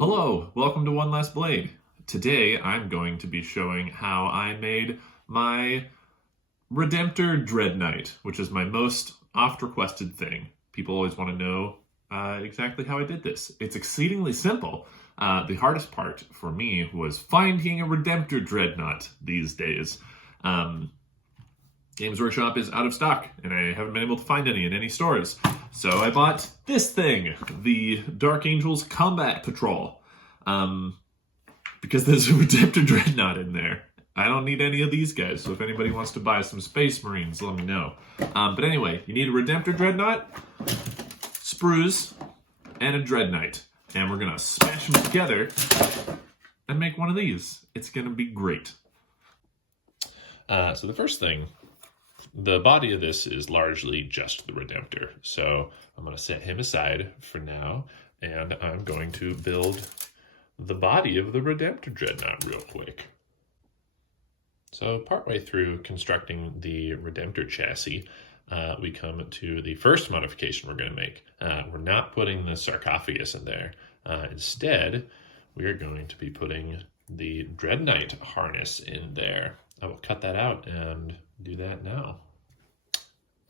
Hello, welcome to One Last Blade. Today I'm going to be showing how I made my Redemptor Dreadnought, which is my most oft-requested thing. People always want to know exactly how I did this. It's exceedingly simple. The hardest part for me was finding a Redemptor Dreadnought these days. Games Workshop is out of stock, and I haven't been able to find any in any stores. So I bought this thing, the Dark Angels Combat Patrol, because there's a Redemptor Dreadnought in there. I don't need any of these guys, so if anybody wants to buy some Space Marines, let me know. But anyway, you need a Redemptor Dreadnought, sprues, and a Dreadnought. And we're going to smash them together and make one of these. It's going to be great. So the first thing, the body of this is largely just the Redemptor. So I'm going to set him aside for now, and I'm going to build the body of the Redemptor Dreadnought real quick. So partway through constructing the Redemptor chassis, we come to the first modification we're going to make. We're not putting the sarcophagus in there. Instead, we are going to be putting the Dreadnought harness in there. I will cut that out and do that now.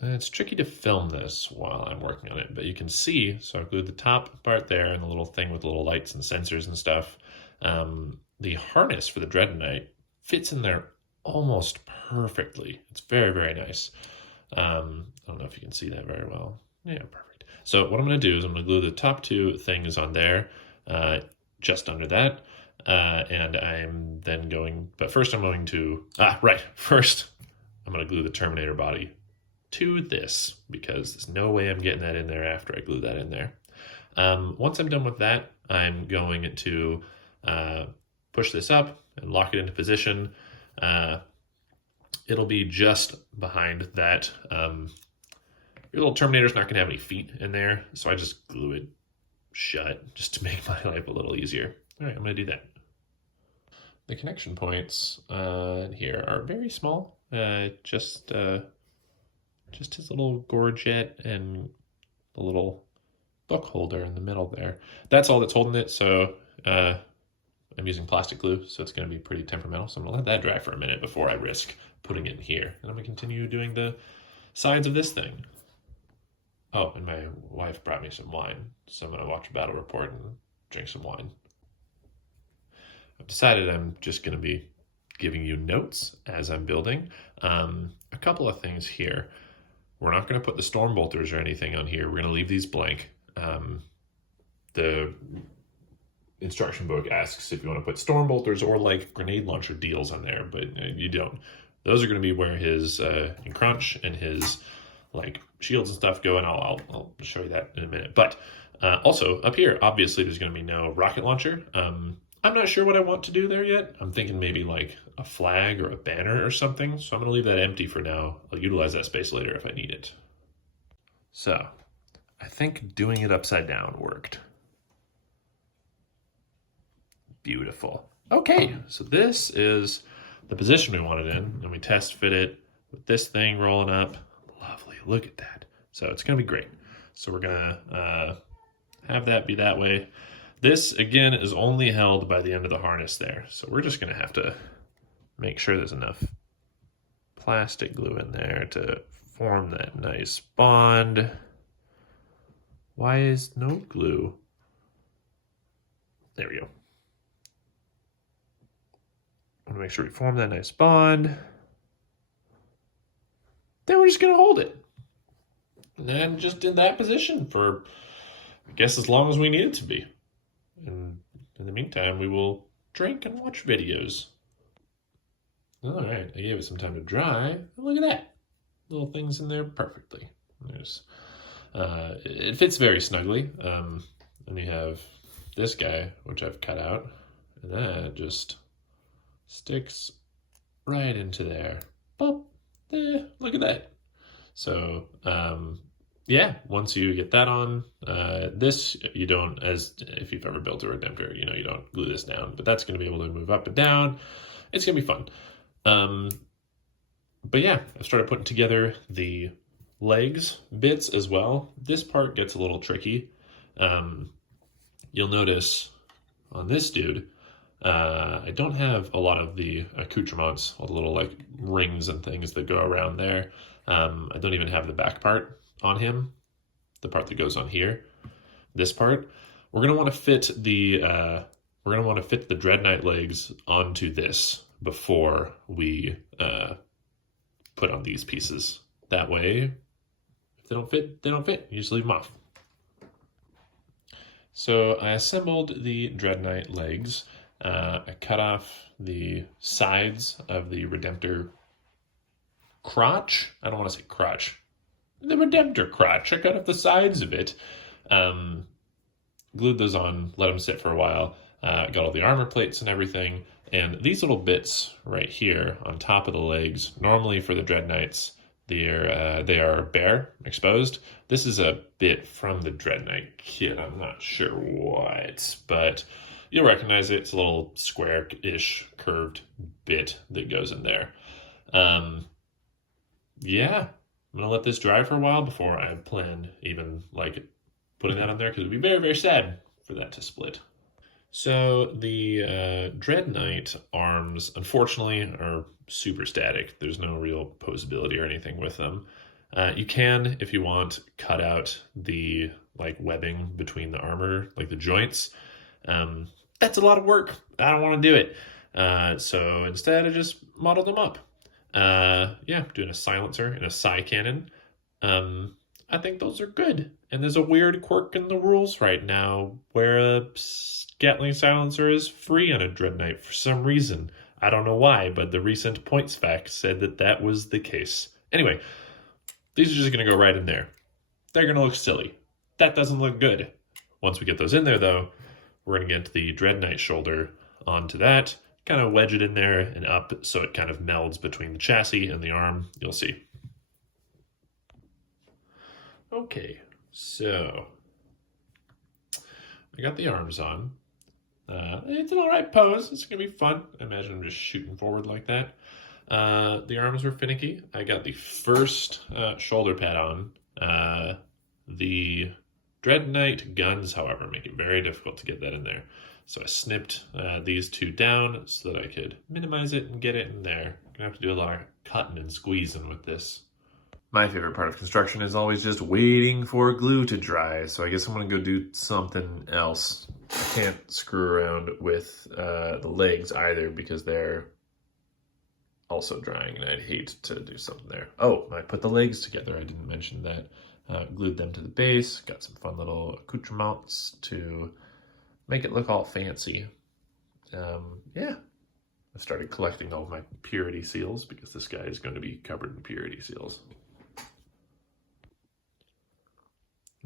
It's tricky to film this while I'm working on it, but you can see, so I've glued the top part there and the little thing with the little lights and sensors and stuff. The harness for the Dreadnought fits in there almost perfectly. It's very, very nice. I don't know if you can see that very well. Yeah, perfect. So what I'm going to do is I'm going to glue the top two things on there, just under that. And I'm then going, but first I'm going to, first I'm going to glue the Terminator body to this, because there's no way I'm getting that in there after I glue that in there. Once I'm done with that, I'm going to push this up and lock it into position. It'll be just behind that. Your little Terminator's not going to have any feet in there, so I just glue it shut just to make my life a little easier. All right, I'm going to do that. The connection points here are very small. Just his little gorget and the little book holder in the middle there. That's all that's holding it, so I'm using plastic glue, so it's going to be pretty temperamental. So I'm going to let that dry for a minute before I risk putting it in here. And I'm going to continue doing the sides of this thing. Oh, and my wife brought me some wine, so I'm going to watch a battle report and drink some wine. I've decided I'm just going to be giving you notes as I'm building. A couple of things here. We're not going to put the storm bolters or anything on here. We're going to leave these blank. The instruction book asks if you want to put storm bolters or like grenade launcher deals on there, but you don't. Those are going to be where his crunch and his like shields and stuff go, and I'll show you that in a minute. But also up here, obviously there's going to be no rocket launcher. I'm not sure what I want to do there yet. I'm thinking maybe like a flag or a banner or something. So I'm going to leave that empty for now. I'll utilize that space later if I need it. So I think doing it upside down worked. Beautiful. Okay, so this is the position we want it in, and we test fit it with this thing rolling up. Lovely, look at that. So it's going to be great. So we're going to have that be that way. This, again, is only held by the end of the harness there. So we're just going to have to make sure there's enough plastic glue in there to form that nice bond. Why is no glue? There we go. I want to make sure we form that nice bond. Then we're just going to hold it. And then just in that position for, I guess, as long as we need it to be. And in the meantime, we will drink and watch videos. All right, I gave it some time to dry. And look at that. Little things in there perfectly. There's, it fits very snugly. And you have this guy, which I've cut out. And that just sticks right into there. Pop. Look at that. So, yeah, once you get that on, this, you don't, as if you've ever built a Redemptor, you don't glue this down, but that's going to be able to move up and down. It's going to be fun. But yeah, I've started putting together the legs bits as well. This part gets a little tricky. You'll notice On this dude, I don't have a lot of the accoutrements, all the little like rings and things that go around there. I don't even have the back part on him, the part that goes on here. This part, we're gonna want to fit the Dreadnought legs onto this before we put on these pieces. That way, if they don't fit, they don't fit. You just leave them off. So I assembled the Dreadnought legs. I cut off the sides of the Redemptor crotch. I don't want to say crotch. The Redemptor crotch. I cut off the sides of it. Glued those on, let them sit for a while. Got all the armor plates and everything. And these little bits right here on top of the legs, normally for the Dreadknights, they are bare, exposed. This is a bit from the Dreadknight kit. I'm not sure what, but you'll recognize it. It's a little square-ish curved bit that goes in there. Yeah, I'm gonna let this dry for a while before I plan even like putting that on there, because it'd be very, very sad for that to split. So the Dreadnought arms, unfortunately, are super static. There's no real posability or anything with them. You can, if you want, cut out the like webbing between the armor, like the joints. That's a lot of work. I don't want to do it. So instead, I just modeled them up. Yeah, doing a silencer and a psi cannon. I think those are good. And there's a weird quirk in the rules right now where a Gatling silencer is free on a Dreadnought for some reason. I don't know why, but the recent points fact said that that was the case. Anyway, these are just going to go right in there. They're going to look silly. That doesn't look good. Once we get those in there, though, we're going to get the Dreadnought shoulder onto that, kind of wedge it in there and up so it kind of melds between the chassis and the arm. You'll see. Okay, so I got the arms on. It's an alright pose. It's going to be fun. I imagine I'm just shooting forward like that. The arms were finicky. I got the first shoulder pad on. The Dreadnought guns, however, make it very difficult to get that in there. So I snipped these two down so that I could minimize it and get it in there. I'm going to have to do a lot of cutting and squeezing with this. My favorite part of construction is always just waiting for glue to dry, so I guess I'm going to go do something else. I can't screw around with the legs either because they're also drying, and I'd hate to do something there. Oh, I put the legs together. I didn't mention that. Glued them to the base. Got some fun little accoutrements to make it look all fancy. Yeah. I started collecting all of my purity seals because this guy is going to be covered in purity seals.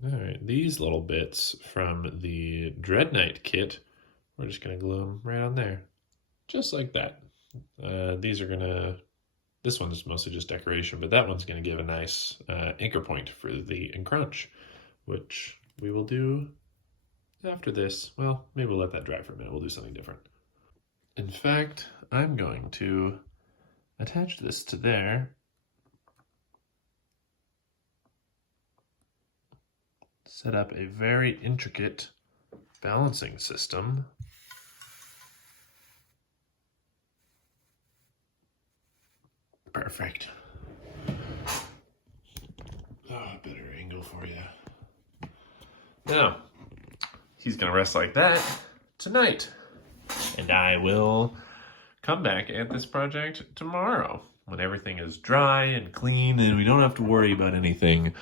All right, these little bits from the Dreadnought kit, we're just going to glue them right on there. Just like that. These are going to, this one's mostly just decoration, but that one's going to give a nice anchor point for the encrunch, which we will do after this. Well, maybe we'll let that dry for a minute. We'll do something different. In fact, I'm going to attach this to there. Set up a very intricate balancing system. Perfect. Oh, better angle for you. Now, he's going to rest like that tonight. And I will come back at this project tomorrow when everything is dry and clean and we don't have to worry about anything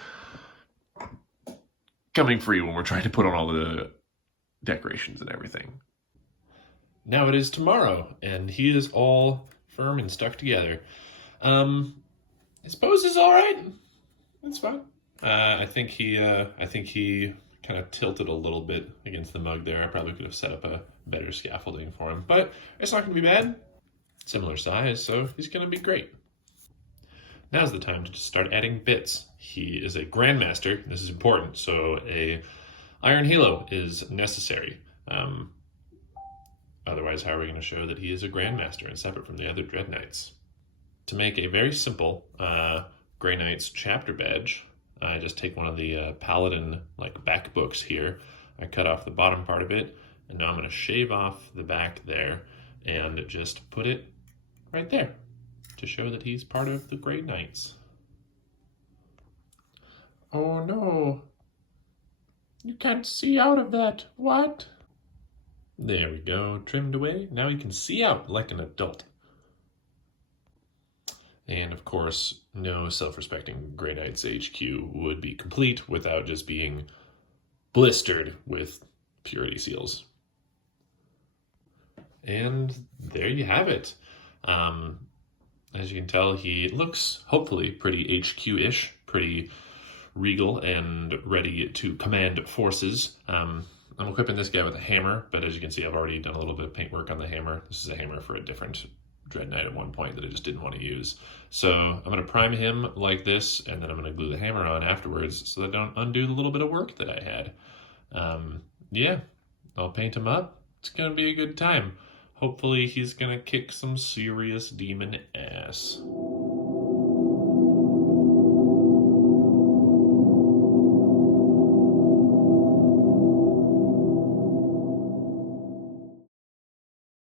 coming free when we're trying to put on all the decorations and everything. Now it is tomorrow, and he is all firm and stuck together. His pose is all right. It's fine. I think he kind of tilted a little bit against the mug there. I probably could have set up a better scaffolding for him, but it's not going to be bad. Similar size, so he's going to be great. Now's the time to just start adding bits. He is a Grandmaster. This is important, so a Iron Halo is necessary. Otherwise, how are we going to show that he is a Grandmaster and separate from the other Dreadknights? To make a very simple Grey Knights chapter badge, I just take one of the Paladin back books here. I cut off the bottom part of it, And now I'm going to shave off the back there and just put it right there to show that he's part of the Grey Knights. Oh no, you can't see out of that, what? There we go, trimmed away. Now you can see out like an adult. And of course, no self-respecting Grey Knights HQ would be complete without just being blistered with purity seals. And there you have it. As you can tell, he looks hopefully pretty HQ-ish, pretty regal and ready to command forces. I'm equipping this guy with a hammer, but as you can see, I've already done a little bit of paintwork on the hammer. This is a hammer for a different Dreadknight at one point that I just didn't want to use. So I'm going to prime him like this, and then I'm going to glue the hammer on afterwards so that I don't undo the little bit of work that I had. Yeah, I'll paint him up. It's going to be a good time. Hopefully he's going to kick some serious demon ass.